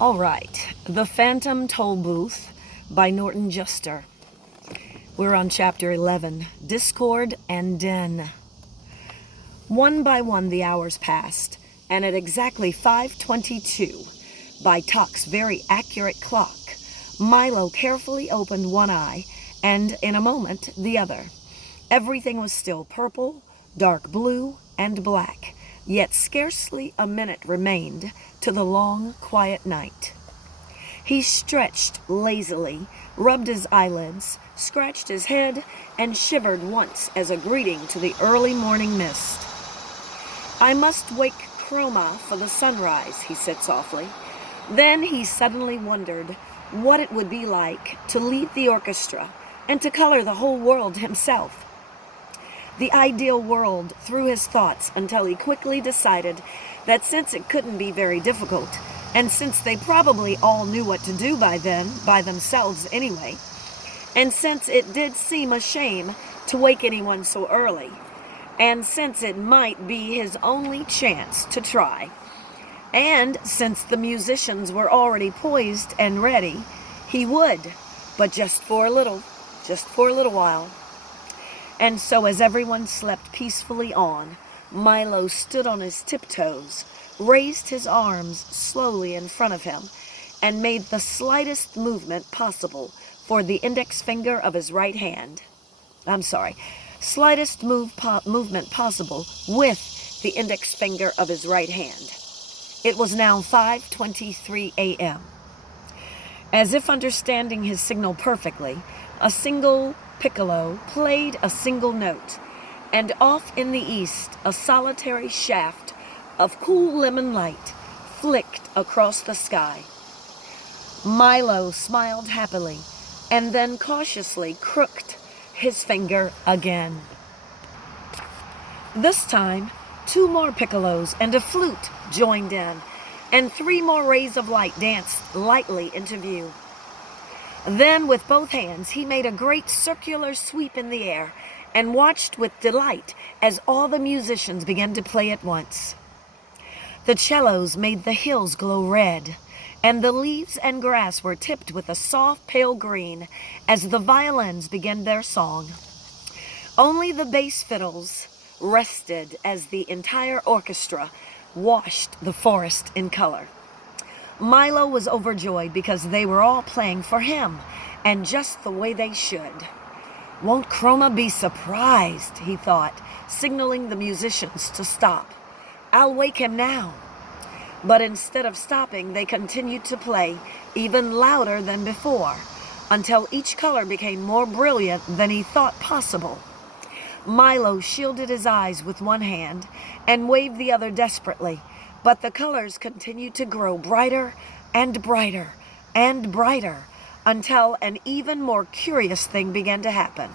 All right, The Phantom Tollbooth by Norton Juster. We're on Chapter 11, Discord and Den. One by one the hours passed, and at exactly 5:22, by Tuck's very accurate clock, Milo carefully opened one eye, and in a moment the other. Everything was still purple, dark blue, and black, yet scarcely a minute remained to the long, quiet night. He stretched lazily, rubbed his eyelids, scratched his head, and shivered once as a greeting to the early morning mist. "I must wake Chroma for the sunrise," he said softly. Then he suddenly wondered what it would be like to lead the orchestra and to color the whole world himself. The ideal world through his thoughts until he quickly decided that since it couldn't be very difficult, and since they probably all knew what to do by then, by themselves anyway, and since it did seem a shame to wake anyone so early, and since it might be his only chance to try, and since the musicians were already poised and ready, he would, but just for a little while. And so as everyone slept peacefully on, Milo stood on his tiptoes, raised his arms slowly in front of him, and made the slightest movement possible for the index finger of his right hand. Slightest movement possible with the index finger of his right hand. It was now 5:23 a.m. As if understanding his signal perfectly, a single piccolo played a single note, and off in the east a solitary shaft of cool lemon light flicked across the sky. Milo smiled happily, and then cautiously crooked his finger again. This time, 2 more piccolos and a flute joined in, and 3 more rays of light danced lightly into view. Then, with both hands, he made a great circular sweep in the air and watched with delight as all the musicians began to play at once. The cellos made the hills glow red, and the leaves and grass were tipped with a soft pale green as the violins began their song. Only the bass fiddles rested as the entire orchestra washed the forest in color. Milo was overjoyed because they were all playing for him, and just the way they should. "Won't Chroma be surprised?" he thought, signaling the musicians to stop. "I'll wake him now." But instead of stopping, they continued to play even louder than before, until each color became more brilliant than he thought possible. Milo shielded his eyes with one hand and waved the other desperately, but the colors continued to grow brighter and brighter and brighter until an even more curious thing began to happen.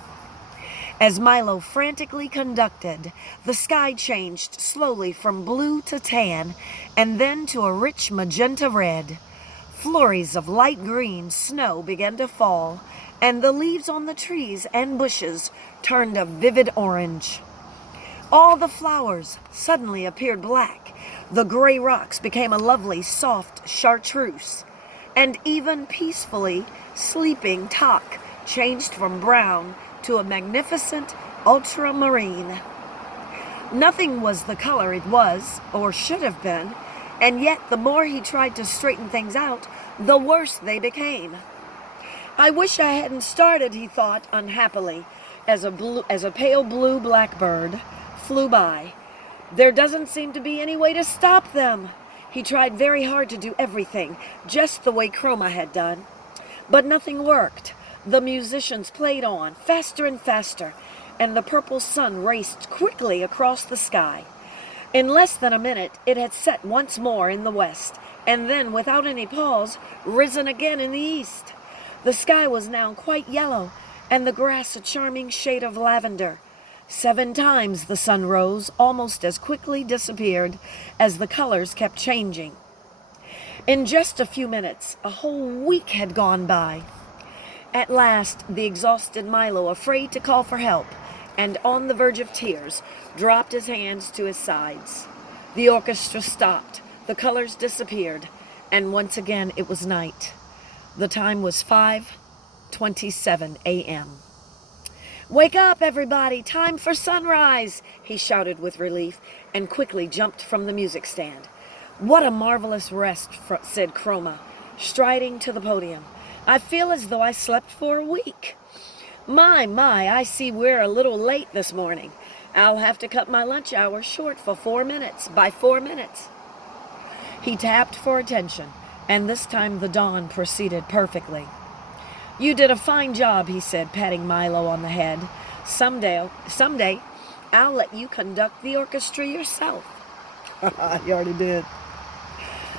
As Milo frantically conducted, the sky changed slowly from blue to tan and then to a rich magenta red. Flurries of light green snow began to fall, and the leaves on the trees and bushes turned a vivid orange. All the flowers suddenly appeared black. The gray rocks became a lovely, soft chartreuse, and even peacefully sleeping Tuck changed from brown to a magnificent ultramarine. Nothing was the color it was, or should have been, and yet the more he tried to straighten things out, the worse they became. "I wish I hadn't started," he thought unhappily, as a pale blue blackbird flew by. "There doesn't seem to be any way to stop them." He tried very hard to do everything just the way Chroma had done, but nothing worked. The musicians played on, faster and faster, and the purple sun raced quickly across the sky. In less than a minute, it had set once more in the west, and then, without any pause, risen again in the east. The sky was now quite yellow, and the grass a charming shade of lavender. 7 times the sun rose, almost as quickly disappeared as the colors kept changing. In just a few minutes, a whole week had gone by. At last, the exhausted Milo, afraid to call for help, and on the verge of tears, dropped his hands to his sides. The orchestra stopped, the colors disappeared, And once again it was night. The time was 5:27 a.m. "Wake up, everybody! Time for sunrise!" he shouted with relief, and quickly jumped from the music stand. "What a marvelous rest," said Chroma, striding to the podium. "I feel as though I slept for a week. My, I see we're a little late this morning. I'll have to cut my lunch hour short for 4 minutes, by 4 minutes." He tapped for attention, and this time the dawn proceeded perfectly. "You did a fine job," he said, patting Milo on the head. Someday, I'll let you conduct the orchestra yourself." "You already did."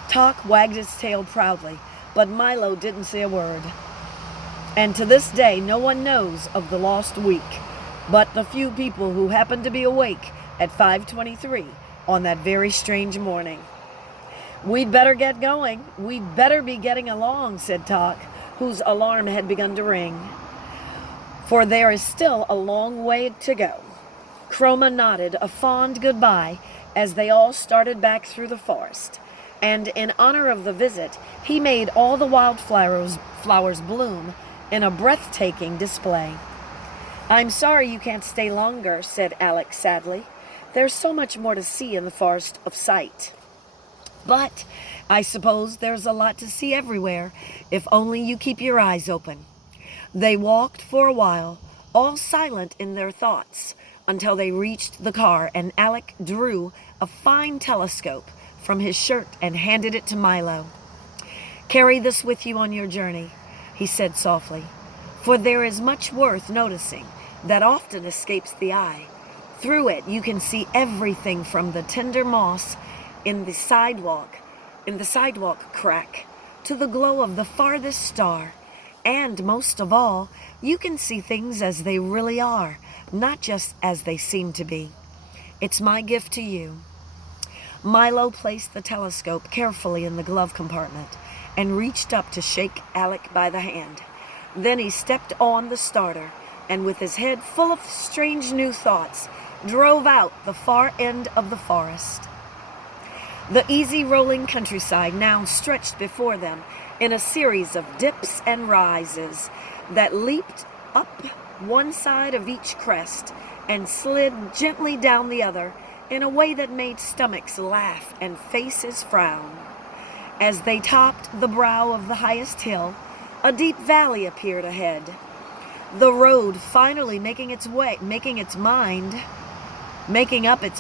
Talk wagged his tail proudly, but Milo didn't say a word. And to this day, no one knows of the lost week, but the few people who happened to be awake at 5:23 on that very strange morning. "We'd better get going. We'd better be getting along," said Talk, whose alarm had begun to ring, "for there is still a long way to go." Chroma nodded a fond goodbye as they all started back through the forest, and in honor of the visit, he made all the wildflowers bloom in a breathtaking display. "I'm sorry you can't stay longer," said Alex sadly. "There's so much more to see in the forest of sight. But I suppose there's a lot to see everywhere, if only you keep your eyes open." They walked for a while, all silent in their thoughts, until they reached the car, and Alec drew a fine telescope from his shirt and handed it to Milo. "Carry this with you on your journey," he said softly, "for there is much worth noticing that often escapes the eye. Through it you can see everything from the tender moss in the sidewalk crack to the glow of the farthest star, and most of all, you can see things as they really are, not just as they seem to be. It's my gift to you." Milo placed the telescope carefully in the glove compartment and reached up to shake Alec by the hand. Then he stepped on the starter and, with his head full of strange new thoughts, drove out the far end of the forest. The easy rolling countryside now stretched before them in a series of dips and rises that leaped up one side of each crest and slid gently down the other in a way that made stomachs laugh and faces frown. As they topped the brow of the highest hill, a deep valley appeared ahead. The road, finally making up its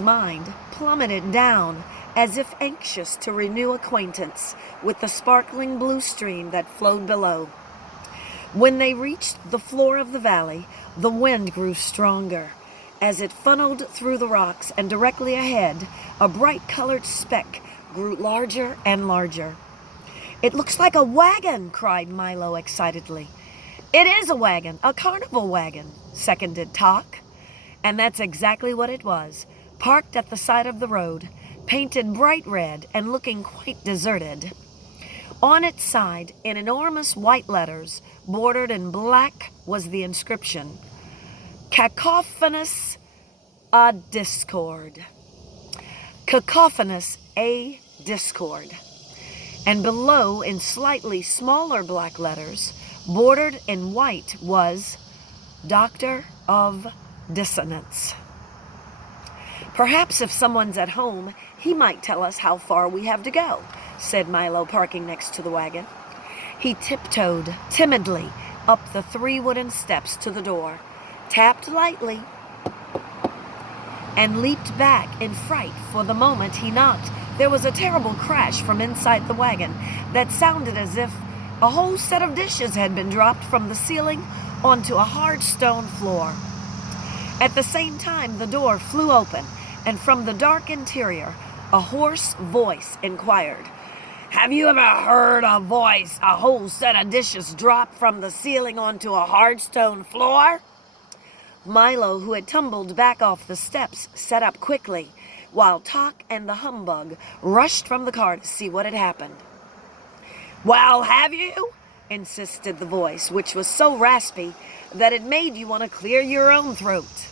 mind, plummeted down as if anxious to renew acquaintance with the sparkling blue stream that flowed below. When they reached the floor of the valley, the wind grew stronger as it funneled through the rocks, and directly ahead, a bright-colored speck grew larger and larger. "It looks like a wagon!" cried Milo excitedly. "It is a wagon, a carnival wagon," seconded Talk. And that's exactly what it was, parked at the side of the road, painted bright red and looking quite deserted. On its side, in enormous white letters, bordered in black, was the inscription, "Cacophonous a Discord." Cacophonous a Discord. And below, in slightly smaller black letters, bordered in white, was Doctor of Dissonance. "Perhaps if someone's at home, he might tell us how far we have to go," said Milo, parking next to the wagon. He tiptoed timidly up the 3 wooden steps to the door, tapped lightly, and leaped back in fright, for the moment he knocked, there was a terrible crash from inside the wagon that sounded as if a whole set of dishes had been dropped from the ceiling onto a hard stone floor. At the same time, the door flew open, and from the dark interior, a hoarse voice inquired, "Have you ever heard a whole set of dishes drop from the ceiling onto a hard stone floor?" Milo, who had tumbled back off the steps, sat up quickly, while Talk and the humbug rushed from the car to see what had happened. "Well, have you?" insisted the voice, which was so raspy that it made you want to clear your own throat.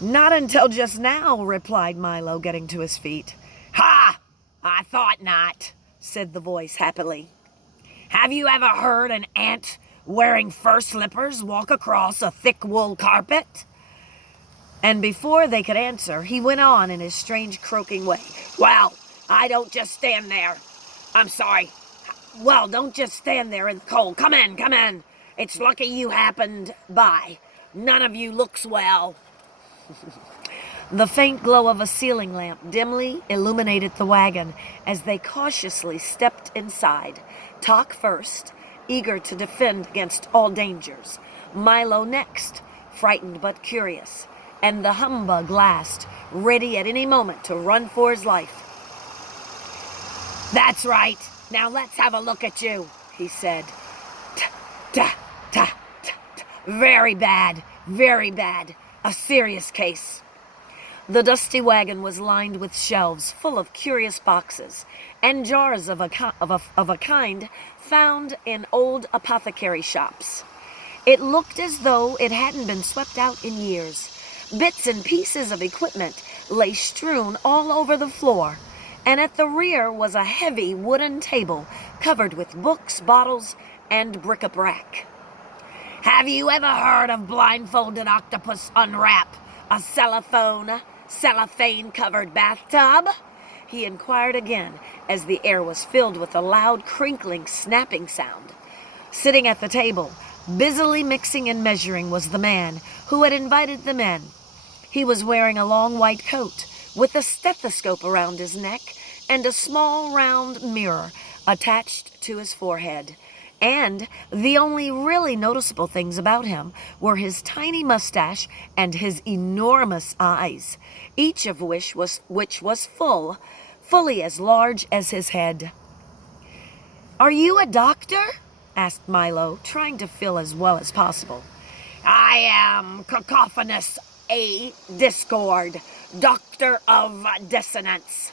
"Not until just now," replied Milo, getting to his feet. "Ha! I thought not. said the voice happily. "Have you ever heard an ant wearing fur slippers walk across a thick wool carpet?" And before they could answer, he went on in his strange croaking way. "Well, I don't just stand there. I'm sorry. Well, don't just stand there in the cold. Come in, come in. It's lucky you happened by. None of you looks well." The faint glow of a ceiling lamp dimly illuminated the wagon as they cautiously stepped inside, Talk first, eager to defend against all dangers, Milo next, frightened but curious, and the humbug last, ready at any moment to run for his life. "That's right. Now let's have a look at you," he said. Very bad, very bad. A serious case." The dusty wagon was lined with shelves full of curious boxes and jars of a kind found in old apothecary shops. It looked as though it hadn't been swept out in years. Bits and pieces of equipment lay strewn all over the floor, and at the rear was a heavy wooden table covered with books, bottles, and bric-a-brac. "Have you ever heard of blindfolded octopus unwrap a cellophane-covered bathtub?" he inquired again as the air was filled with a loud, crinkling, snapping sound. Sitting at the table, busily mixing and measuring, was the man who had invited them in. He was wearing a long white coat with a stethoscope around his neck and a small round mirror attached to his forehead. And the only really noticeable things about him were his tiny mustache and his enormous eyes, each of which was fully as large as his head. "Are you a doctor?" asked Milo, trying to feel as well as possible. "I am Cacophonous A. Discord, Doctor of Dissonance,"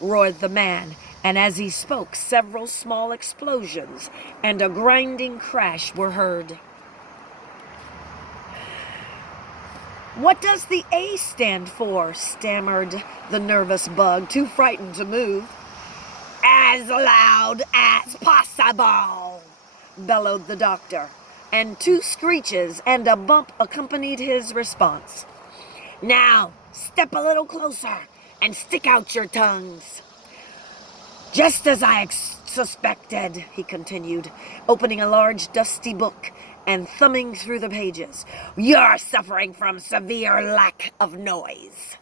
roared the man, and as he spoke, several small explosions and a grinding crash were heard. "What does the A stand for?" stammered the nervous bug, too frightened to move. "As loud as possible," bellowed the doctor, and two screeches and a bump accompanied his response. "Now, step a little closer and stick out your tongues." "Just as I suspected," he continued, opening a large dusty book and thumbing through the pages. "You're suffering from severe lack of noise."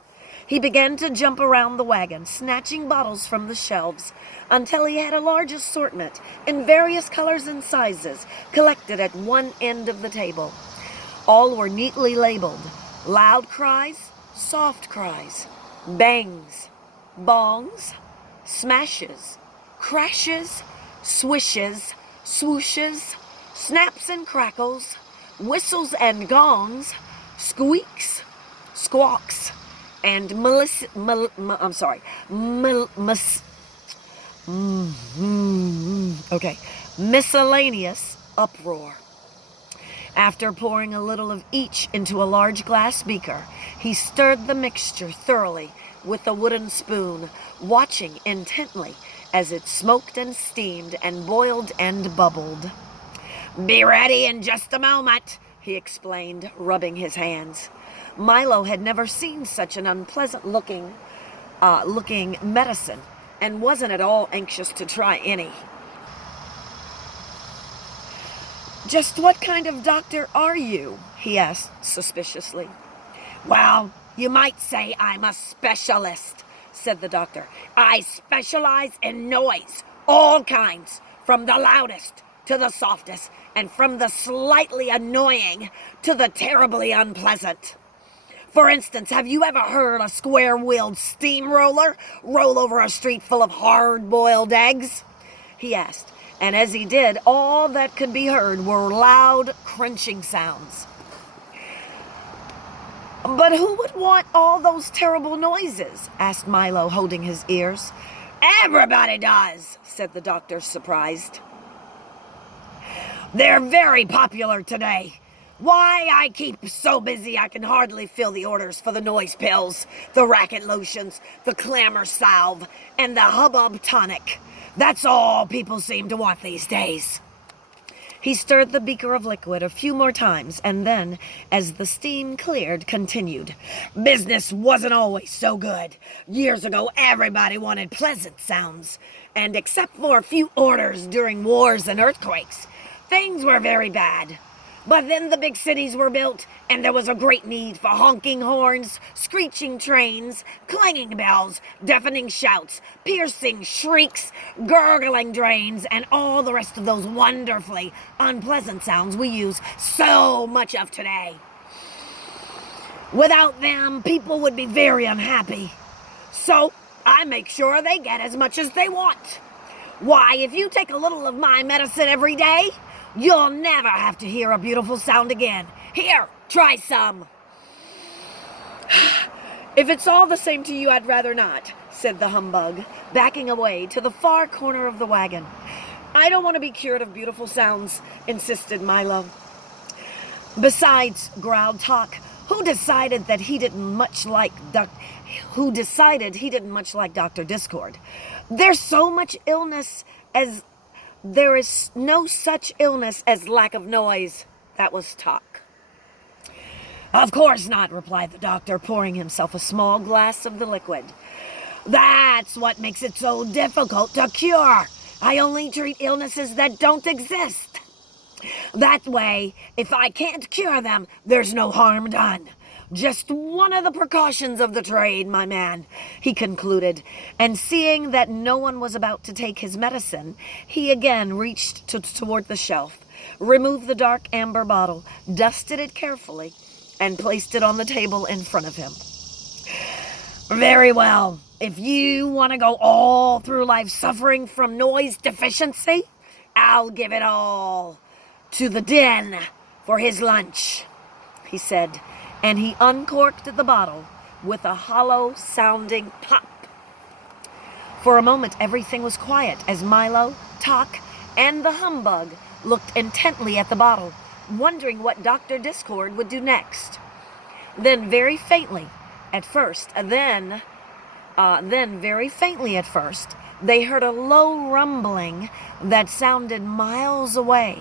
He began to jump around the wagon, snatching bottles from the shelves, until he had a large assortment in various colors and sizes collected at one end of the table. All were neatly labeled: loud cries, soft cries, bangs, bongs, smashes, crashes, swishes, swooshes, snaps and crackles, whistles and gongs, squeaks, squawks, and miscellaneous uproar. After pouring a little of each into a large glass beaker, he stirred the mixture thoroughly with a wooden spoon, watching intently as it smoked and steamed and boiled and bubbled. "Be ready in just a moment," he explained, rubbing his hands. Milo had never seen such an unpleasant-looking medicine and wasn't at all anxious to try any. "Just what kind of doctor are you?" he asked suspiciously. "Well, you might say I'm a specialist," said the doctor. "I specialize in noise, all kinds, from the loudest to the softest, and from the slightly annoying to the terribly unpleasant. For instance, have you ever heard a square-wheeled steamroller roll over a street full of hard-boiled eggs?" he asked, and as he did, all that could be heard were loud, crunching sounds. "But who would want all those terrible noises?" asked Milo, holding his ears. "Everybody does," said the doctor, surprised. "They're very popular today. Why, I keep so busy I can hardly fill the orders for the noise pills, the racket lotions, the clamor salve, and the hubbub tonic. That's all people seem to want these days. He stirred the beaker of liquid a few more times, and then, as the steam cleared, continued. Business wasn't always so good. Years ago, everybody wanted pleasant sounds, and except for a few orders during wars and earthquakes, things were very bad. But then the big cities were built, and there was a great need for honking horns, screeching trains, clanging bells, deafening shouts, piercing shrieks, gurgling drains, and all the rest of those wonderfully unpleasant sounds we use so much of today. Without them, people would be very unhappy. So I make sure they get as much as they want. Why, if you take a little of my medicine every day, you'll never have to hear a beautiful sound again. Here, try some. If it's all the same to you, I'd rather not, said the humbug, backing away to the far corner of the wagon. I don't want to be cured of beautiful sounds, insisted Milo. Besides, growled Talk, who decided he didn't much like Dr. Discord. There's so much illness as there is no such illness as lack of noise. That was Talk. Of course not, replied the doctor, pouring himself a small glass of the liquid. That's what makes it so difficult to cure. I only treat illnesses that don't exist. That way, if I can't cure them, there's no harm done. Just one of the precautions of the trade, my man, he concluded, and seeing that no one was about to take his medicine, he again reached toward the shelf, removed the dark amber bottle, dusted it carefully, and placed it on the table in front of him. Very well. If you want to go all through life suffering from noise deficiency, I'll give it all to the den for his lunch, he said, and he uncorked the bottle with a hollow-sounding pop. For a moment, everything was quiet as Milo, Talk, and the humbug looked intently at the bottle, wondering what Dr. Discord would do next. Then very faintly at first, they heard a low rumbling that sounded miles away.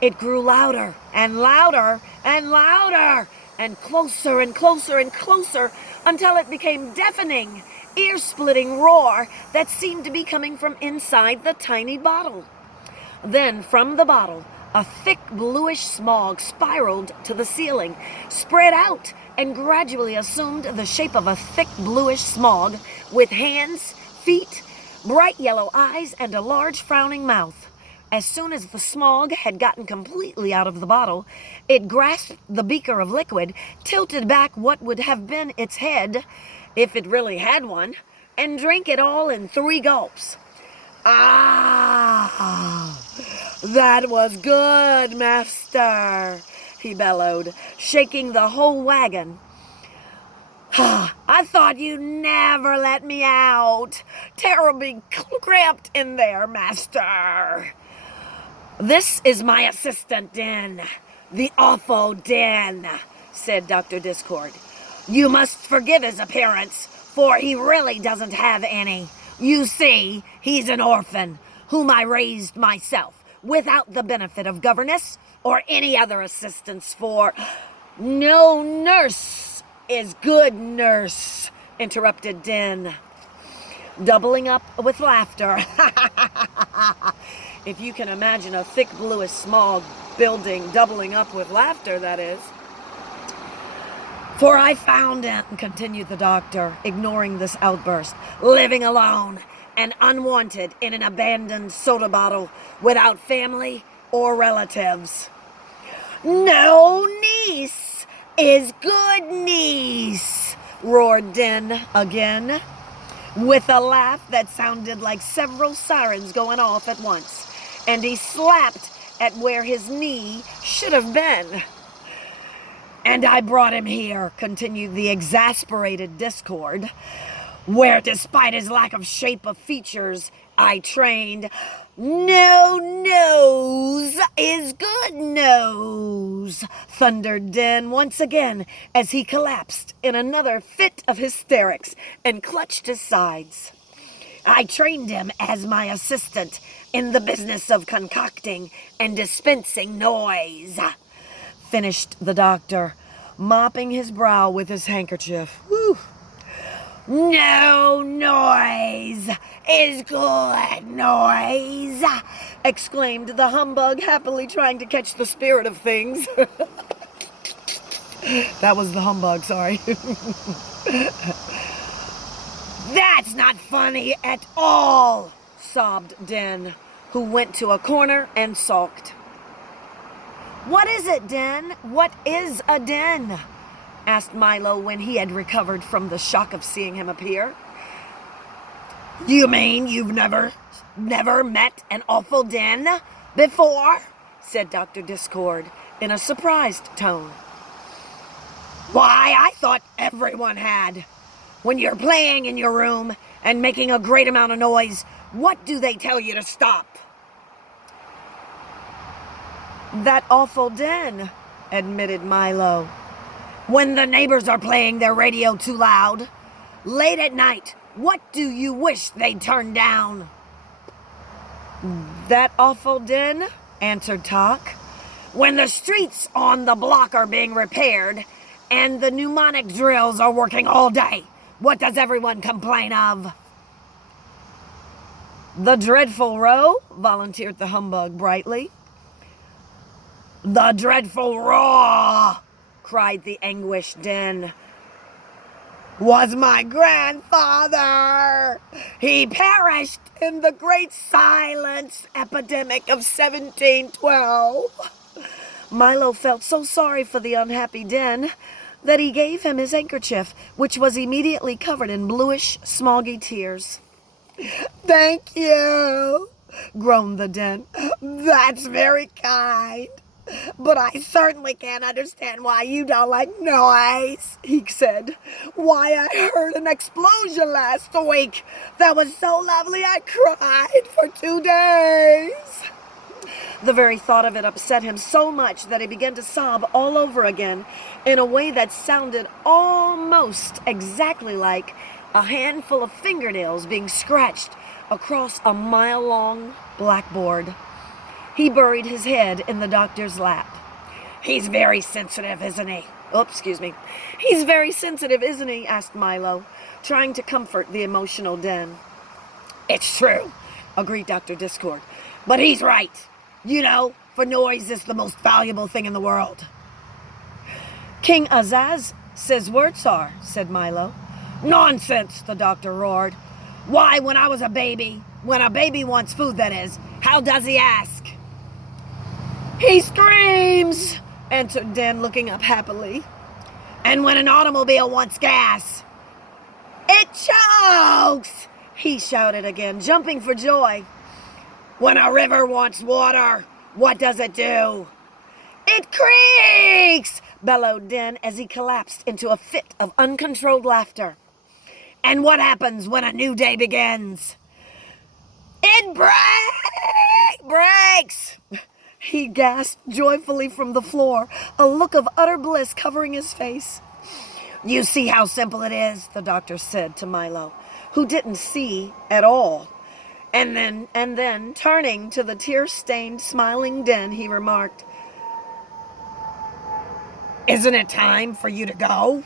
It grew louder and louder and louder, and closer and closer and closer, until it became deafening, ear-splitting roar that seemed to be coming from inside the tiny bottle. Then from the bottle, a thick bluish smog spiraled to the ceiling, spread out, and gradually assumed the shape of a thick bluish smog with hands, feet, bright yellow eyes, and a large frowning mouth. As soon as the smog had gotten completely out of the bottle, it grasped the beaker of liquid, tilted back what would have been its head, if it really had one, and drank it all in 3 gulps. Ah, that was good, master, he bellowed, shaking the whole wagon. I thought you'd never let me out. Terribly cramped in there, master. This is my assistant, Den. The awful Den, said Dr. Discord. You must forgive his appearance, for he really doesn't have any. You see, he's an orphan, whom I raised myself, without the benefit of governess or any other assistance, for no nurse is good nurse, interrupted Den, doubling up with laughter. If you can imagine a thick bluish smog building doubling up with laughter, that is. For I found him, continued the doctor, ignoring this outburst, living alone and unwanted in an abandoned soda bottle without family or relatives. No niece is good niece, roared Den again, with a laugh that sounded like several sirens going off at once, and he slapped at where his knee should have been. And I brought him here, continued the exasperated Discord, where despite his lack of shape of features, I trained. No nose is good nose, thundered Den once again as he collapsed in another fit of hysterics and clutched his sides. I trained him as my assistant in the business of concocting and dispensing noise, finished the doctor, mopping his brow with his handkerchief. Whew. No noise is good noise, exclaimed the humbug, happily trying to catch the spirit of things. That was the humbug, sorry. That's not funny at all, sobbed Den, who went to a corner and sulked. What is it, Den? What is a den? Asked Milo when he had recovered from the shock of seeing him appear. You mean you've never met an awful den before? Said Dr. Discord in a surprised tone. Why, I thought everyone had. When you're playing in your room and making a great amount of noise, what do they tell you to stop? That awful den, admitted Milo. When the neighbors are playing their radio too loud, late at night, what do you wish they'd turn down? That awful den, answered Talk. When the streets on the block are being repaired and the pneumonic drills are working all day, what does everyone complain of? The dreadful row, volunteered the humbug brightly. The dreadful roar, cried the anguished Den. Was my grandfather. He perished in the great silence epidemic of 1712. Milo felt so sorry for the unhappy Den that he gave him his handkerchief, which was immediately covered in bluish, smoggy tears. Thank you, groaned the Den. That's very kind. But I certainly can't understand why you don't like noise, he said. Why, I heard an explosion last week. That was so lovely I cried for 2 days. The very thought of it upset him so much that he began to sob all over again in a way that sounded almost exactly like a handful of fingernails being scratched across a mile-long blackboard. He buried his head in the doctor's lap. He's very sensitive, isn't he? Oh, excuse me. He's very sensitive, isn't he? Asked Milo, trying to comfort the emotional Den. It's true, agreed Dr. Discord. But he's right. You know, for noise is the most valuable thing in the world. King Azaz says words are, said Milo. Nonsense, the doctor roared. Why, when I was a baby, when a baby wants food, that is, how does he ask? He screams, answered Den, looking up happily. And when an automobile wants gas, it chokes, he shouted again, jumping for joy. When a river wants water, what does it do? It creaks, bellowed Den as he collapsed into a fit of uncontrolled laughter. And what happens when a new day begins? It breaks! He gasped joyfully from the floor, a look of utter bliss covering his face. You see how simple it is, the doctor said to Milo, who didn't see at all. And then, turning to the tear-stained, smiling Den, he remarked, Isn't it time for you to go?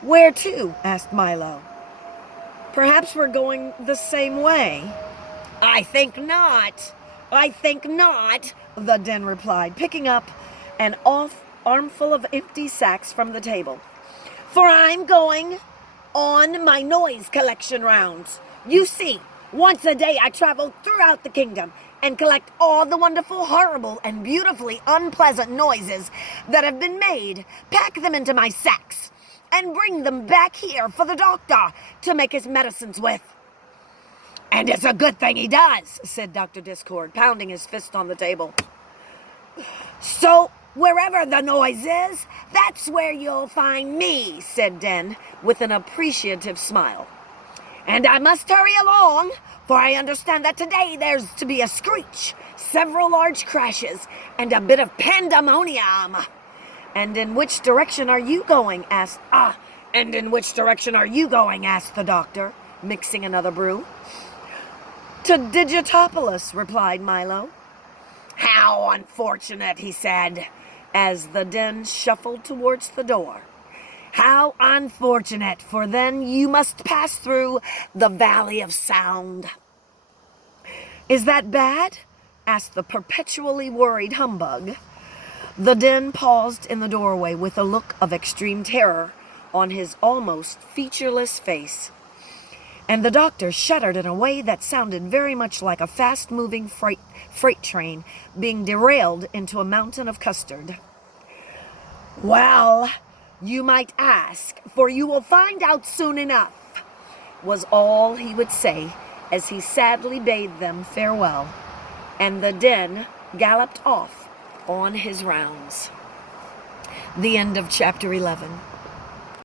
Where to? Asked Milo. Perhaps we're going the same way. I think not, the Den replied, picking up an armful of empty sacks from the table. For I'm going on my noise collection rounds. You see, once a day I travel throughout the kingdom and collect all the wonderful, horrible, and beautifully unpleasant noises that have been made, pack them into my sacks, and bring them back here for the doctor to make his medicines with. And it's a good thing he does, said Dr. Discord, pounding his fist on the table. So Wherever the noise is, that's where you'll find me, said Den, with an appreciative smile. And I must hurry along, for I understand that today there's to be a screech, several large crashes, and a bit of pandemonium. And in which direction are you going? asked the doctor, mixing another brew. To Digitopolis, replied Milo. How unfortunate, he said, as the Den shuffled towards the door. How unfortunate, for then you must pass through the Valley of Sound. Is that bad? Asked the perpetually worried humbug. The Den paused in the doorway with a look of extreme terror on his almost featureless face. And the doctor shuddered in a way that sounded very much like a fast-moving freight train being derailed into a mountain of custard. Well, you might ask, for you will find out soon enough, was all he would say as he sadly bade them farewell, and the Den galloped off on his rounds. The end of chapter 11.